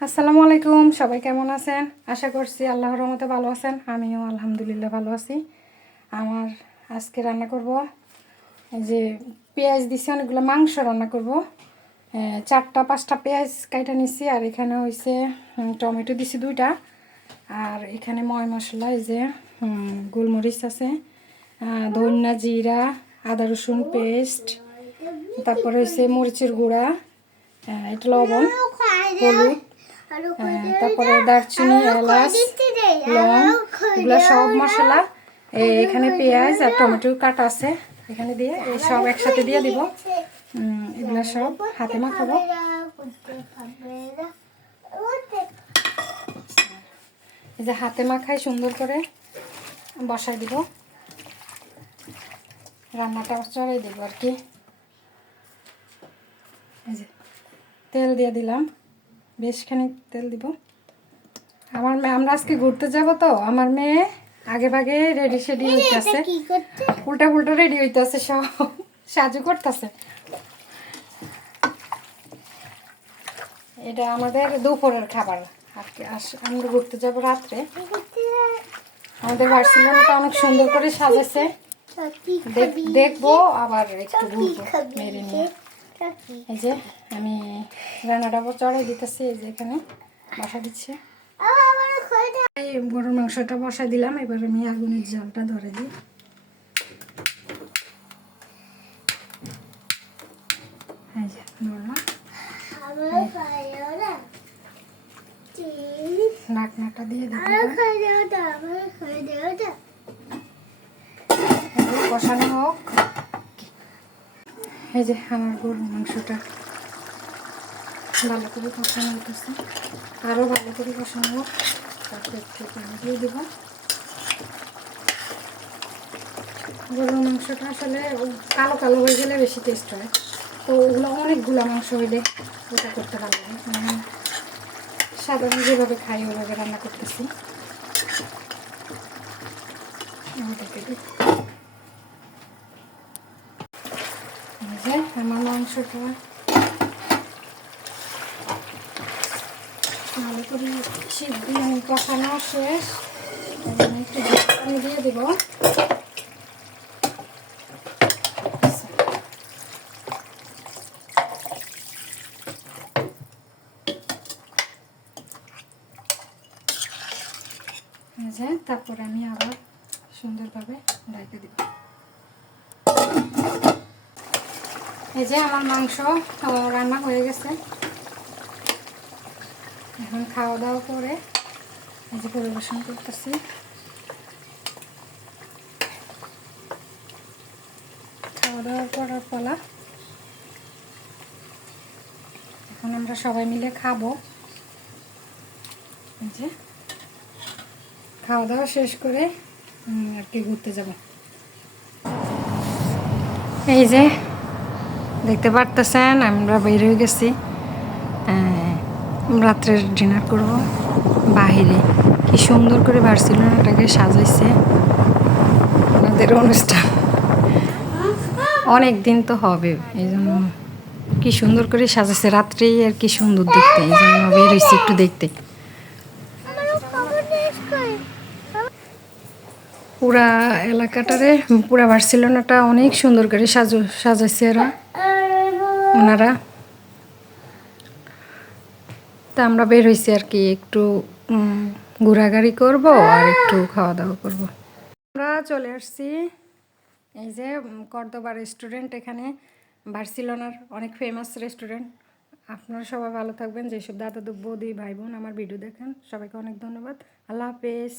আসসালামু আলাইকুম, সবাই কেমন আছেন? আশা করছি আল্লাহর রহমতে ভালো আছেন। আমিও আলহামদুলিল্লাহ ভালো আছি। আমার আজকে রান্না করব এই যে পেঁয়াজ দিছি, অনেকগুলো মাংস রান্না করব। 4-5টা পেঁয়াজ কাইটা নিছি, আর এখানে হয়েছে টমেটো দিছি 2টা, আর এখানে ময় মশলা এই যে গোলমরিচ আছে, ধনিয়া, জিরা, আদা রসুন পেস্ট, তারপরে হয়েছে মরিচের গুঁড়া, এটা লবণ, হলুদ, তারপরে দারচিনি, এলাচ, লং, এগুলো সব মশলা এখানে পেঁয়াজ আর টমেটো কাটা আছে এখানে দিয়ে এই সব একসাথে দিয়ে দিব। এগুলো সব হাতে মাখাবো। এই যে হাতে মাখাই সুন্দর করে বসাই দিব, রান্নাটা চড়াই দেবো আর কি। এই যে তেল দিয়ে দিলাম, বেশ খানিক তেল দিব। আমরা আজকে ঘুরতে যাব, তো আমার মেয়ে আগে ভাগে রেডি শেডি হইতেছে, উল্টা পুল্টা রেডি হইতেছে, সব সাজু করতেছে। এটা আমাদের দুপুরের খাবার। আমরা ঘুরতে যাব রাত্রে। আমাদের বার্সেলোনাটা অনেক সুন্দর করে সাজেছে, দেখবো আবার একটু ঘুরবো মেরে নিয়ে। এই যে আমি রান্নাটা চড়াই দিতেছি, এই যে এখানে বসা দিচ্ছি। গরুর মাংসটা বসাই দিলাম, এবার আমি আগুনের জালটা ধরে দিই। এই যে ধরলাম, ঢাকনাটা দিয়ে দিলাম, কষানো হোক। এই যে আমার গরুর মাংসটা ভালো করে কষানো হতেছে, আরও ভালো করে কষানো হোক। তারপরে একটু পানি দিয়ে দেবো। গরুর মাংসটা আসলে কালো কালো হয়ে গেলে বেশি টেস্ট হয়, তো ওগুলো অনেকগুলো মাংস হইলে ওটা করতে ভালো লাগে। সাধারণ যেভাবে খাই ওইভাবে রান্না করতেছি। আমার মাংসটা ভালো করে সিদ্ধ কষানো শেষ, একটু পানি দিয়ে দেবো। তারপরে আমি আবার সুন্দরভাবে ঢেকে দিব। এই যে আমার মাংস রান্না হয়ে গেছে, এখন খাওয়া দাওয়া করে এই যে পরিবেশন করতেছি। খাওয়া দাওয়া করার পালা, এখন আমরা সবাই মিলে খাবো। এই যে খাওয়া দাওয়া শেষ করে আর কি ঘুরতে যাব। এই যে দেখতে পারতেছেন আমরা বের হয়ে গেছি, রাত্রের ডিনার করব বাহিরে। কি সুন্দর করে বার্সেলোনাটাকে সাজাইছে আমাদের অনুষ্ঠান, অনেক দিন তো হবে, এই জন্য কি সুন্দর করে সাজাইছে রাত্রেই, আর কি সুন্দর দেখতে, এই জন্য বের হয়েছি একটু দেখতে। পুরা এলাকাটারে, পুরা বার্সেলোনাটা অনেক সুন্দর করে সাজাইছে ওনারা। তা আমরা বের হয়েছি আর কি, একটু ঘোরাঘুরি করব আর একটু খাওয়া দাওয়া করব। আমরা চলে আসছি এই যে কর্দোবা রেস্টুরেন্ট, এখানে বার্সেলোনার অনেক ফেমাস রেস্টুরেন্ট। আপনারা সবাই ভালো থাকবেন, যেসব দাদা বৌদি ভাই বোন আমার ভিডিও দেখেন, সবাইকে অনেক ধন্যবাদ। আল্লাহ হাফেজ।